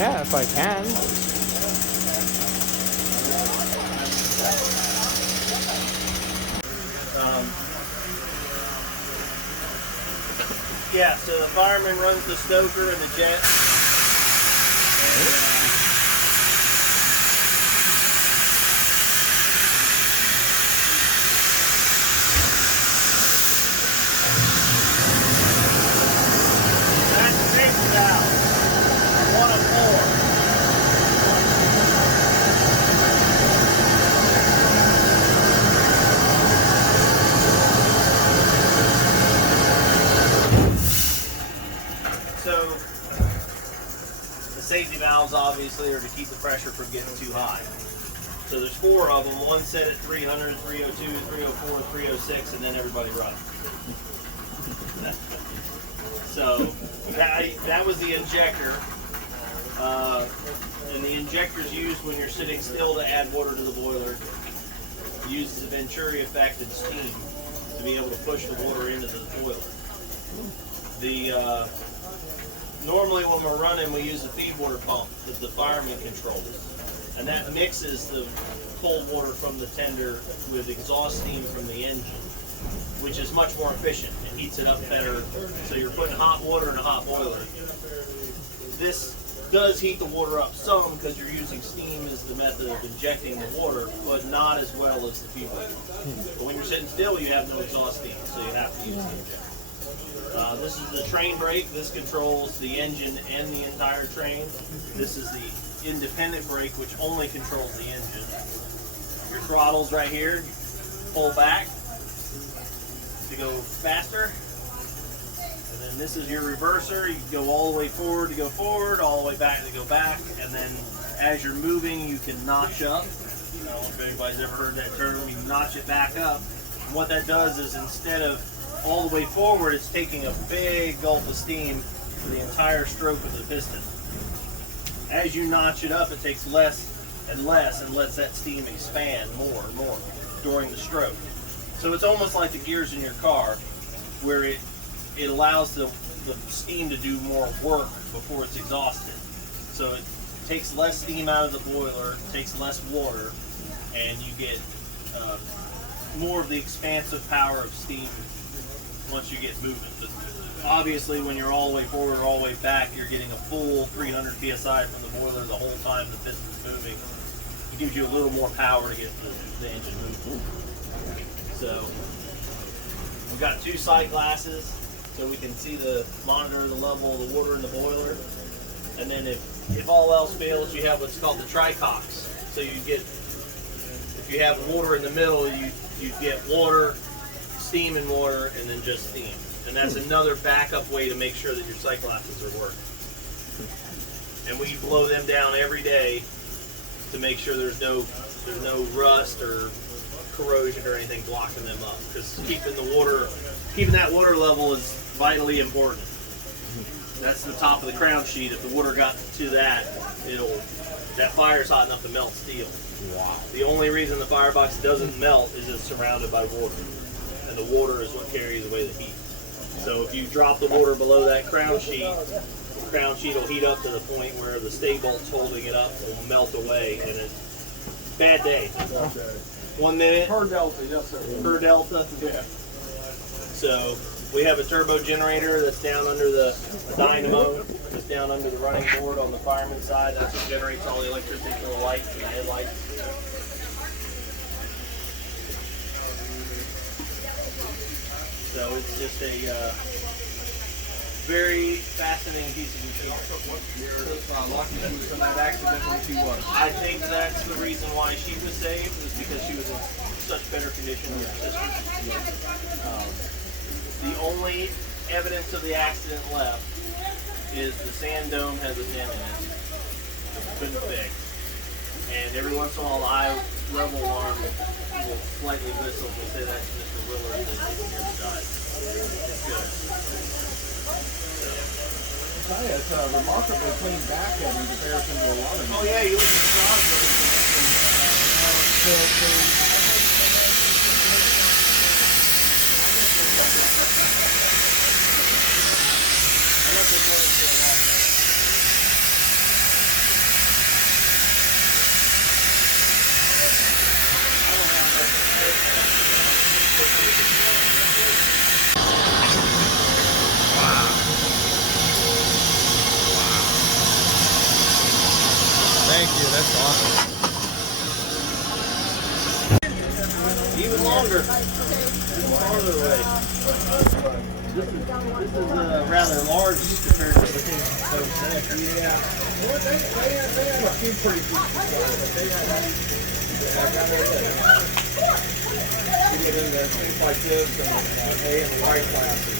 Yeah, if I can. Yeah, so the fireman runs the stoker and the jet. And, that's the safety valve. One of four. So the safety valves obviously are to keep the pressure from getting too high. So there's four of them, one set at 300, 302, 304, 306, and then everybody runs. So that was the injector. And the injector is used when you're sitting still to add water to the boiler. It uses a Venturi effect and steam to be able to push the water into the boiler. Normally when we're running, we use a feed water pump that the fireman controls. And that mixes the cold water from the tender with exhaust steam from the engine, which is much more efficient. It heats it up better. So you're putting hot water in a hot boiler. This does heat the water up some because you're using steam as the method of injecting the water, but not as well as the feed water. But when you're sitting still, you have no exhaust steam, so you have to use the injector. This is the train brake. This controls the engine and the entire train. This is the independent brake, which only controls the engine. Your throttle's right here. You pull back to go faster. And then this is your reverser. You go all the way forward to go forward, all the way back to go back. And then as you're moving, you can notch up. I don't know if anybody's ever heard that term. You notch it back up. And what that does is instead of all the way forward, it's taking a big gulp of steam for the entire stroke of the piston. As you notch it up, it takes less and less and lets that steam expand more and more during the stroke. So it's almost like the gears in your car, where it allows the steam to do more work before it's exhausted. So it takes less steam out of the boiler, takes less water, and you get more of the expansive power of steam once you get moving. But obviously when you're all the way forward or all the way back, you're getting a full 300 psi from the boiler the whole time the piston's moving. It gives you a little more power to get the engine moving. So we've got two sight glasses so we can see monitor the level of the water in the boiler. And then if all else fails, you have what's called the tricox. So you get, if you have water in the middle, you get water, steam and water, and then just steam. And that's another backup way to make sure that your sight glasses are working. And we blow them down every day to make sure there's no rust or corrosion or anything blocking them up. Because keeping that water level is vitally important. That's the top of the crown sheet. If the water got to that, that fire's hot enough to melt steel. Wow. The only reason the firebox doesn't melt is it's surrounded by water. And the water is what carries away the heat. So if you drop the water below that crown sheet, the crown sheet will heat up to the point where the stay bolts holding it up will melt away, and it's bad day. 1 minute Per delta, yes sir. per delta. Yeah. So we have a turbo generator that's down under the dynamo, that's down under the running board on the fireman's side. That's what generates all the electricity for the lights and the headlights. So it's just a very fascinating piece of machinery. From that accident when she was. I think that's the reason why she was saved, was because she was in such better condition than her sister. The only evidence of the accident left is the sand dome has a dent in it. It's couldn't fix. And every once in a while the high level alarm will slightly whistle. We'll say that's Mr. Willard that's near the side. It's good. It's a remarkably clean back end in comparison to a lot of them. Oh yeah, you look at Strasburg. I left this one for a long time. that's awesome. Even longer. Even farther away. This is rather large compared to the folks there. Yeah. Well, they have a few pretty decent ones, but they have you get into things like this and A and Y classes.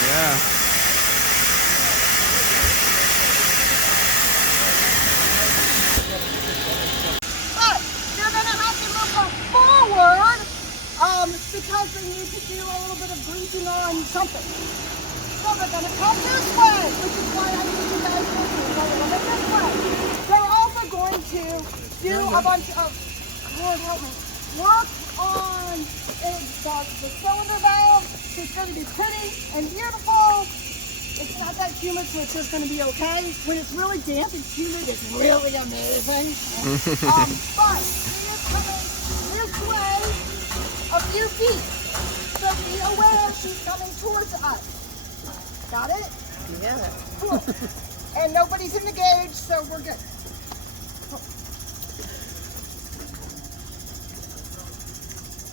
Yeah. But they're going to have to move forward because they need to do a little bit of greasing on something. So they're going to come this way, which is why I need you guys to go a little bit this way. They're also going to do a bunch of, Lord help me, work on the cylinder valve. It's going to be pretty and beautiful. It's not that humid, so it's just going to be okay. When it's really damp and humid, it's really amazing. But she is coming this way a few feet. So be aware she's coming towards us. Got it? Yeah. Cool. And nobody's in the gauge, so we're good.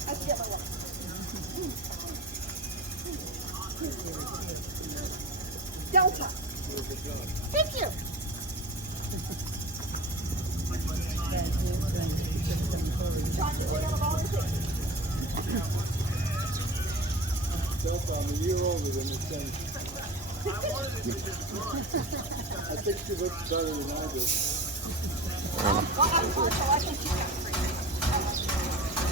I have to get my legs. Delta. Thank you. Delta, I'm a year older than this thing. I think she looks better than I do. Well, I can keep that for you.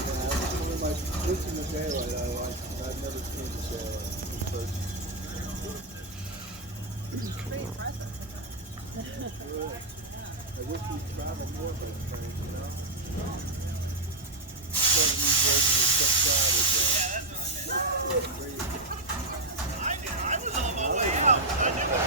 Yeah, one of my this in the daylight I like. I've never seen the daylight. But Pretty impressive. I wish we'd travel more of those trains, you know? Some of these roads are so crowded, I was on my way out. I knew it.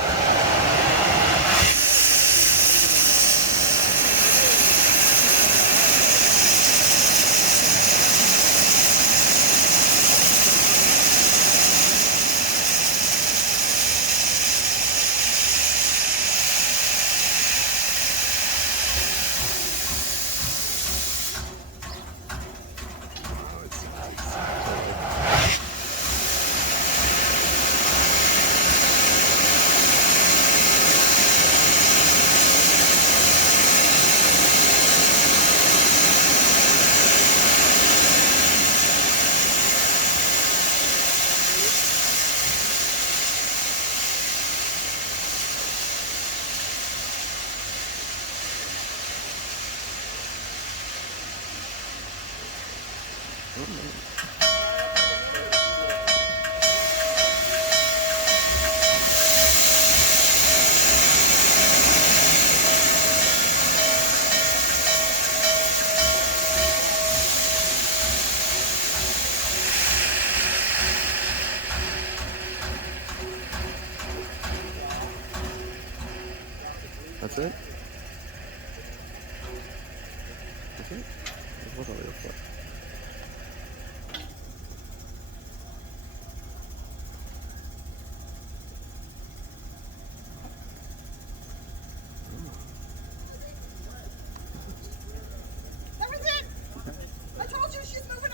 That's it? That's it? What are you for? That was it. I told you she's moving